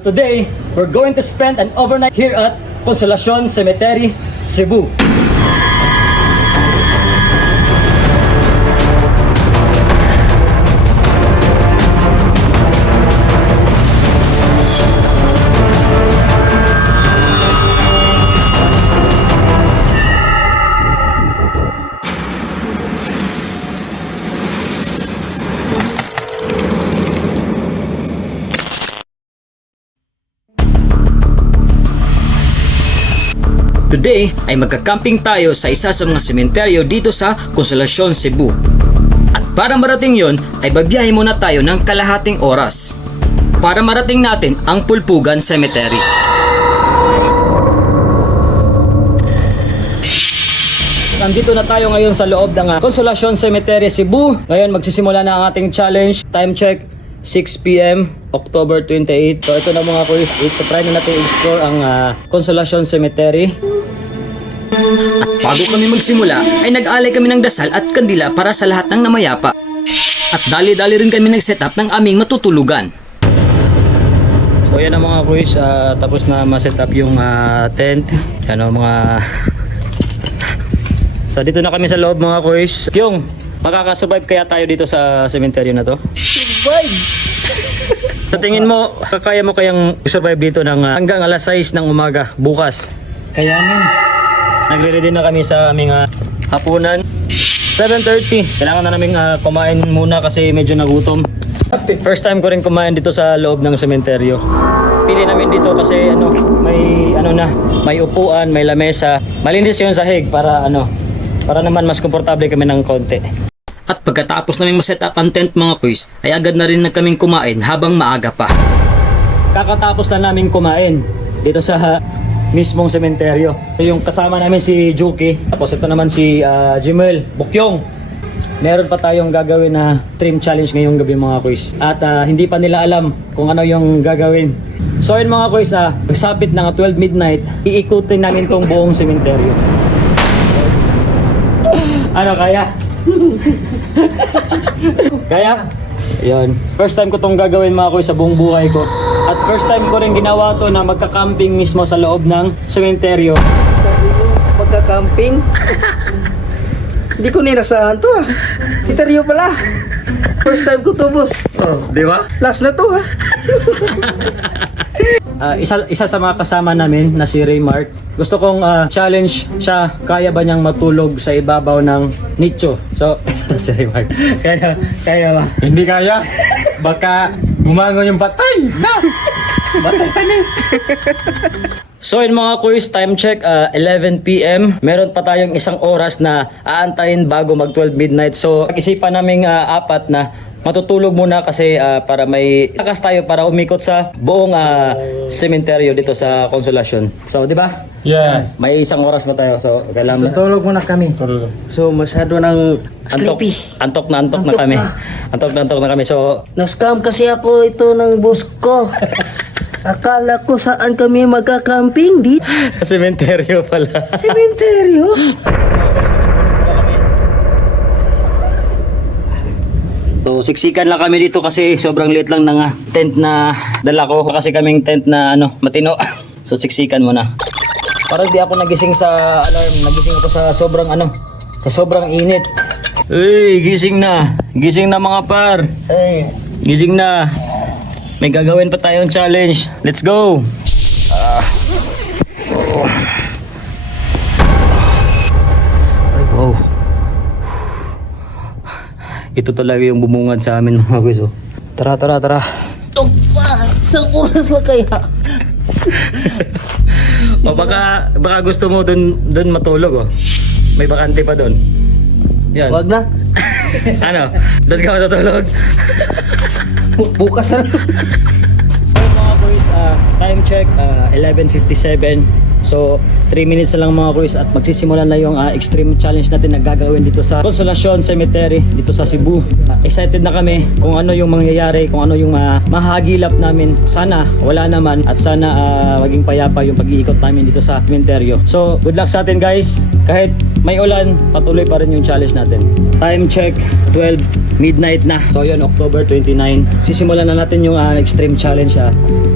Today, we're going to spend an overnight here at Consolacion Cemetery, Cebu. Today ay magka-camping tayo sa isa sa mga sementeryo dito sa Consolacion, Cebu. At para marating yon ay babiyahe muna tayo ng kalahating oras para marating natin ang Pulpugan Cemetery. Nandito na tayo ngayon sa loob ng Consolacion Cemetery, Cebu. Ngayon magsisimula na ang ating challenge. Time check 6 PM, October 28. So ito na mga kuys, try na natin explore ang Consolacion Cemetery. At bago kami magsimula ay nag-alay kami ng dasal at kandila para sa lahat ng namayapa. At dali-dali rin kami nag-setup ng aming matutulugan. So yan ang mga kuys, tapos na ma-setup yung tent. Yan ang mga... So dito na kami sa loob mga kuys. Yung, makakasurvive kaya tayo dito sa cemetery na to? Survive! Sa tingin mo, kaya mo kayang survive dito ng hanggang alas 6 ng umaga bukas? Kayanin. Nagre-ready na kami sa aming hapunan. 7:30. Kailangan na namin kumain muna kasi medyo nagutom. First time ko rin kumain dito sa loob ng sementeryo. Pili namin dito kasi may upuan, may lamesa. Malinis 'yung sahig para naman mas komportable kami ng konti. At pagkatapos naming ma-setup ang tent mga kuys, ay agad na rin kaming kumain habang maaga pa. Kakatapos na namin kumain dito sa mismong sementeryo. Yung kasama namin si Juki, tapos ito naman si Jimel Bukyong. Meron pa tayong gagawin na trim challenge ngayong gabi mga kuys. At hindi pa nila alam kung ano yung gagawin. So yun mga kuys, pagsapit ng 12 midnight, iikutin namin tong buong sementeryo. Ano kaya? Kaya? Yun. First time ko tong gagawin mga kuys sa buong buhay ko. At first time ko rin ginawa to na magka-camping mismo sa loob ng sementeryo. Sabi mo, magka-camping? Hindi ko nirasahan to Interview pala. First time ko to, boss. Oh, di ba? Last na to Isa sa mga kasama namin na si Raymark, gusto kong challenge siya, kaya ba niyang matulog sa ibabaw ng nicho? So, si Raymark, kaya ba? Hindi kaya. Baka bumangon yung patay. Batay ka na. So in mga kuys, time check 11 PM. Meron pa tayong isang oras na aantayin bago mag 12 midnight. So pag-isipan naming apat na matutulog muna kasi para may lakas tayo para umikot sa buong sementeryo dito sa Consolacion. So di ba? Yeah. May isang oras na tayo. So kailangan Tulog muna kami. So, masyado ng sleepy. Antok na kami. Antok na kami. So Na-scam kasi ako ito ng boss ko. Akala ko saan kami magka-camping dito. sa sementeryo pala. Sementeryo? So siksikan lang kami dito kasi sobrang liit lang ng tent na dala ko. Kasi kaming tent na matino. So siksikan muna. Para di ako nagising sa alarm, nagising ako sa sobrang init. Uy, gising na. Gising na mga par. Ay, Gising na. May gagawin pa tayong challenge. Let's go. Wow. Ito talaga yung bumungad sa amin mga guys. tara. Sa oras na kaya. O baka gusto mo dun matulog May bakante pa dun. Yan. Wag na. Ano? Doon ka matutulog? Bukas na. Mga boys, time check 11:57. So 3 minutes na lang mga boys at magsisimula na yung extreme challenge natin na gagawin dito sa Consolacion Cemetery dito sa Cebu. Excited na kami kung ano yung mangyayari, kung ano yung mahagilap namin. Sana wala naman at sana maging payapa yung pag-iikot namin dito sa cemeteryo. So good luck sa atin guys. Kahit may ulan, patuloy pa rin yung challenge natin. Time check 12 midnight na. So yun, October 29. Sisimulan na natin yung extreme challenge.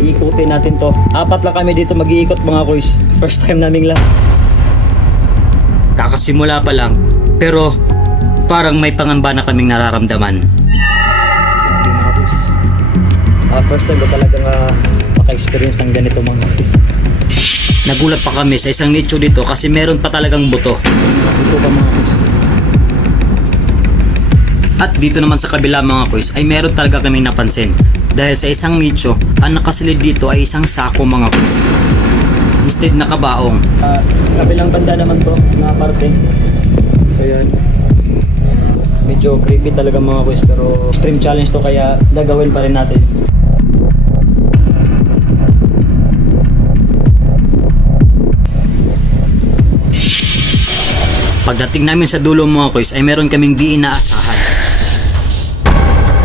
Iikutin natin to. 4 lang kami dito mag-iikot mga kuys. First time naming lang. Kakasimula pa lang, pero parang may pangamba na kaming nararamdaman. First time ko talagang maka-experience ng ganito mga kuys. Nagulat pa kami sa isang nicho dito kasi meron pa talagang buto. Buto pa mga kuys. At dito naman sa kabila mga kuys ay meron talaga kaming napansin. Dahil sa isang nicho, ang nakasilid dito ay isang sako mga kuys. Instead nakabaong. Kabilang banda naman to na parte. So yan. Medyo creepy talaga mga kuys pero extreme challenge to kaya gagawin pa rin natin. Pagdating namin sa dulo mga kuys ay meron kaming di inaasahan.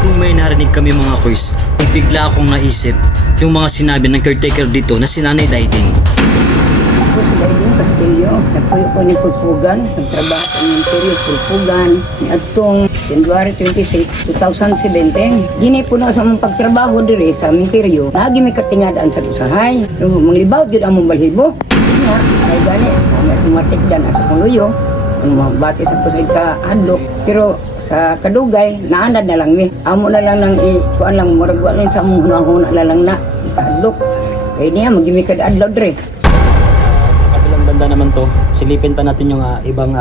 Kung may narinig kami mga kuys, ay bigla akong naisip yung mga sinabi ng caretaker dito na si Nanay Daiding. Ako si Daiding Castillo, nagpuyo ko ni Pulpugan, nagtrabaho sa Minterio Pulpugan, ni atong January 26, 2017. Gini po na sa mong pagtrabaho diri sa Minterio, nagi may katingadaan sa usahay. So, manglibawt yun ang mong balhibo. Nga, ay gani, may tumatikdan sa kuluyo, ang mga bati sa kusay ka hadlok. Pero sa kadugay, naanad na lang mi. Amo na lang nang kuan lang, muragwa lang sa mong hunahuna na lang na, ikahadlok. Kaya niya, magimikad adlaw dre. Sa kabilang banda naman to, silipin pa natin yung ibang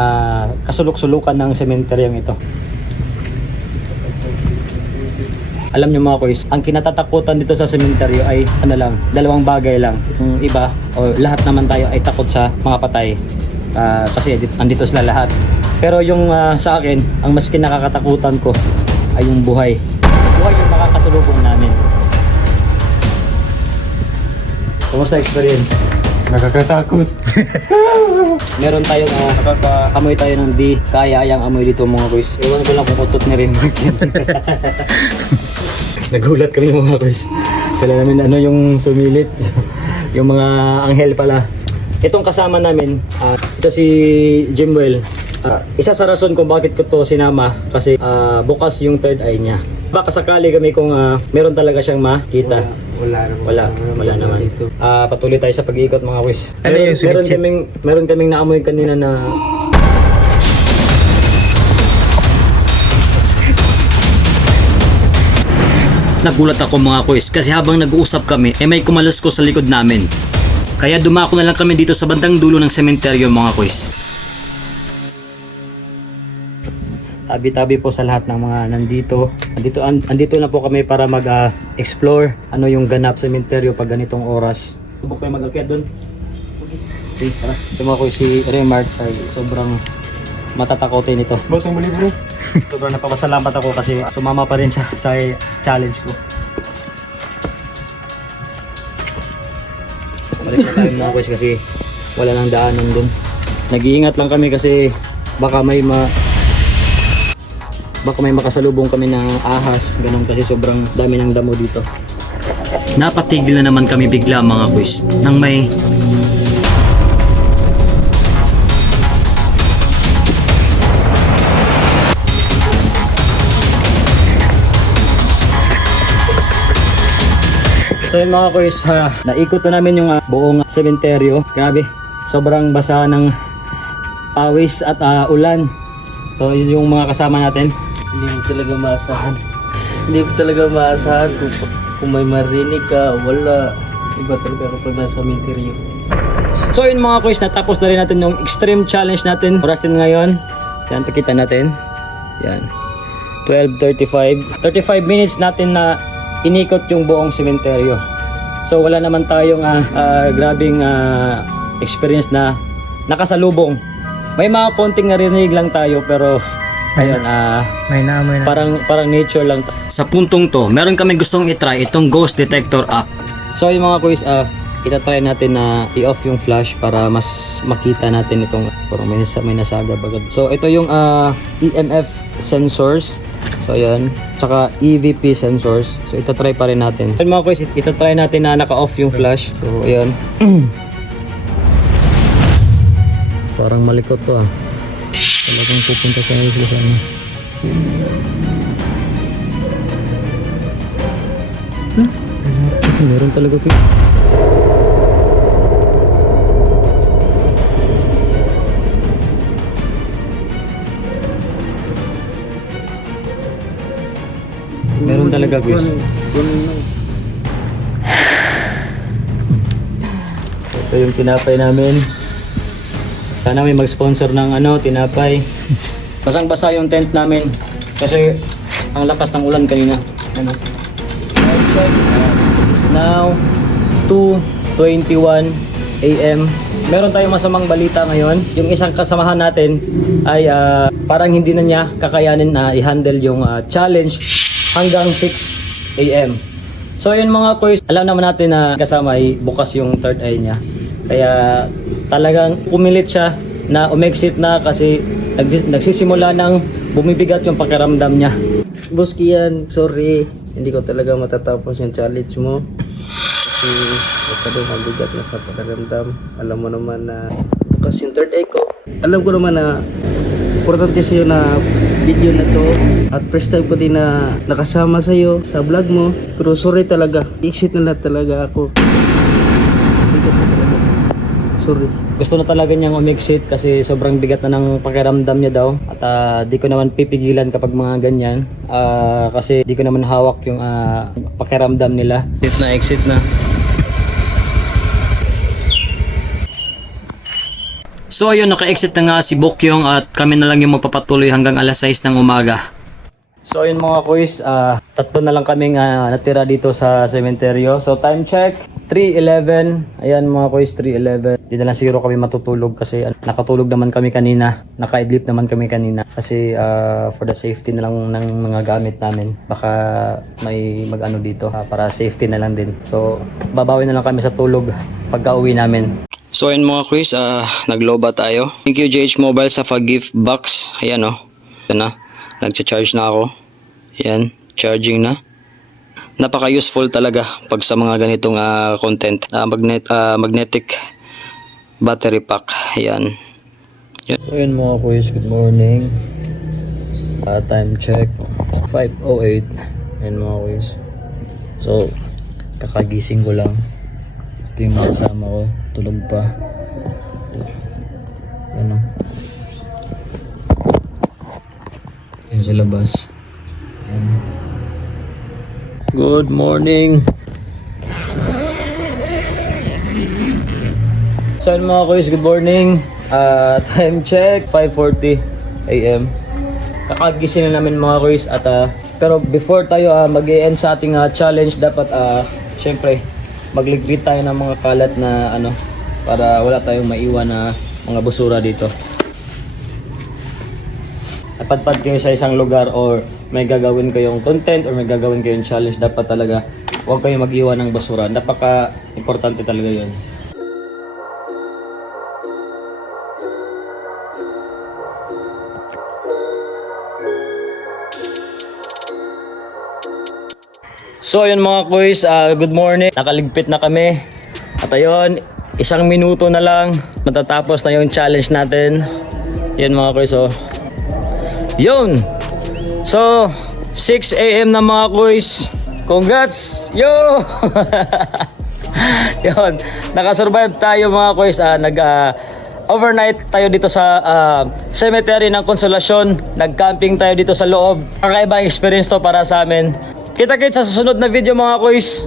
kasulok-sulukan ng sementeryong ito. Alam nyo mga kuys, ang kinatatakutan dito sa sementeryo ay ano lang, 2 bagay lang. Yung iba, o lahat naman tayo ay takot sa mga patay. Kasi andito sila lahat. Pero yung sa akin, ang mas kinakatakutan ko ay yung buhay. Buhay yung makakasalubong namin. Kumusta experience? Nakakatakot. Meron tayong amoy tayo ng di kaya-ayang amoy dito mga kuys. Ewan ko lang kung utot ni rin. Nagulat kami mga kuys. Kala namin ano yung sumilip. Yung mga anghel pala. Itong kasama namin, ito si Jimwell. Isa sa rason kung bakit ko to sinama kasi bukas yung third eye niya. Baka sakali kami kung meron talaga siyang makita. Wala naman. Patuloy tayo sa pag-iikot mga kuys. Meron kaming naamoy kanina na nagulat ako mga kuys kasi habang nag-uusap kami may kumalas ko sa likod namin. Kaya dumako na lang kami dito sa bandang dulo ng sementeryo mga kuys. Tabi-tabi po sa lahat ng mga nandito. Andito na po kami para mag-explore ano yung ganap sa sementeryo pag ganitong oras. Subok tayo mag-akyat doon. Okay, tara. Tumako si Remark ay sobrang matatakotin ito. Boss, ang mali bro. Sobrang napapasalamat ako kasi sumama pa rin siya sa challenge ko. Balik na tayo mga kuys kasi wala nang daanan doon. Nag-iingat lang kami kasi baka may makasalubong kami ng ahas, ganun kasi sobrang dami ng damo dito. Napatigil na naman kami bigla mga kuys nang may so yun mga kuys, naikot na namin yung buong sementeryo. Grabe, sobrang basa ng pawis at ulan. So yun yung mga kasama natin. Hindi mo talaga maasahan. Hindi mo talaga maasahan kung may marinig ka, wala. Iba talaga kapag nasa minteryo. So yun mga kuys, natapos na rin natin yung extreme challenge natin. Oras din ngayon. Yan, pakita natin. Yan. 12:35. 35 minutes natin na inikot yung buong sementeryo. So wala naman tayong grabing experience na nakasalubong. May mga konting narinig lang tayo pero ayun, May naamoy na. parang nature lang. Sa puntong to, meron kami gustong i-try itong ghost detector app. So yung mga kuys, itatry natin na i-off yung flash para mas makita natin itong parang may nasaga bagad. So ito yung EMF sensors. So ayan, tsaka EVP sensors. So itatry pa rin natin. So mga kuys, itatry natin na naka-off yung flash. So ayan. Parang malikot to Talagang pupunta sa sila sa ano. Meron talaga po. Meron talaga, guys. Ito yung tinapay namin. Sana may mag-sponsor ng tinapay. Basang-basa yung tent namin kasi ang lakas ng ulan kanina. Ano? Check. It's now 2:21 AM. Meron tayong masamang balita ngayon. Yung isang kasamahan natin ay parang hindi na niya kakayanin na i-handle yung challenge hanggang 6 AM. So yun mga kuys, alam naman natin na kasama ay bukas yung third eye niya. Kaya talagang pumilit siya na umexit na kasi nagsisimula ng bumibigat yung pakiramdam niya. Boss Kian, sorry. Hindi ko talaga matatapos yung challenge mo. Kasi masyado mabigat na sa pakiramdam. Alam mo naman na bukas yung third eye ko. Alam ko naman na importante sa'yo na video na to. At first time ko din na nakasama sa'yo sa vlog mo. Pero sorry talaga. I-exit na lang talaga ako. Bigat na talaga. Sorry. Gusto na talaga niyang umexit kasi sobrang bigat na ng pakiramdam niya daw. At di ko naman pipigilan kapag mga ganyan. Kasi di ko naman hawak yung pakiramdam nila. Exit na. So ayun, naka-exit na nga si Bokyong at kami na lang yung magpapatuloy hanggang alas 6 ng umaga. So ayun mga kuys, tatlo na lang kaming natira dito sa sementeryo. So time check, 3:11. Ayan mga kuys, 3:11. Di na lang siguro kami matutulog kasi nakatulog naman kami kanina. Naka-idlip naman kami kanina kasi for the safety na lang ng mga gamit namin. Baka may mag-ano dito para safety na lang din. So babawi na lang kami sa tulog pagka uwi namin. So ayun mga kuys, nagloba tayo. Thank you JH Mobile sa gift box. Ayan o. Ito na. Nagcha-charge na ako. Ayan. Charging na. Napaka-useful talaga pag sa mga ganitong content. Magnetic battery pack. Ayan. So ayun mga kuys, good morning. Time check. 5:08. Ayan mga kuys. So, kakagising ko lang. Ito yung mga kasama ko, tulog pa. Ano? Yan sa labas. Ayan. Good morning! So mga kuys, good morning. Time check, 5:40 AM. Kakagising na namin mga kuys at pero before tayo mag-e-end sa ating challenge, dapat syempre magligpit tayo ng mga kalat na para wala tayong maiwan na mga busura dito. Napadpad kayo sa isang lugar or may gagawin kayong content or may gagawin kayong challenge, dapat talaga huwag kayong mag-iwan ng basura. Napaka-importante talaga yun. So ayun mga kuys, good morning. Nakaligpit na kami. At ayun, 1 minuto na lang matatapos na yung challenge natin. Yan mga kuys, oh. Yun. So 6 AM na mga kuys. Congrats! Yo! Yun, nakasurvive tayo mga kuys. Overnight tayo dito sa cemetery ng Konsolasyon. Nag-camping tayo dito sa loob. Kakaibang experience to para sa amin. Kita-kits sa susunod na video mga kuys.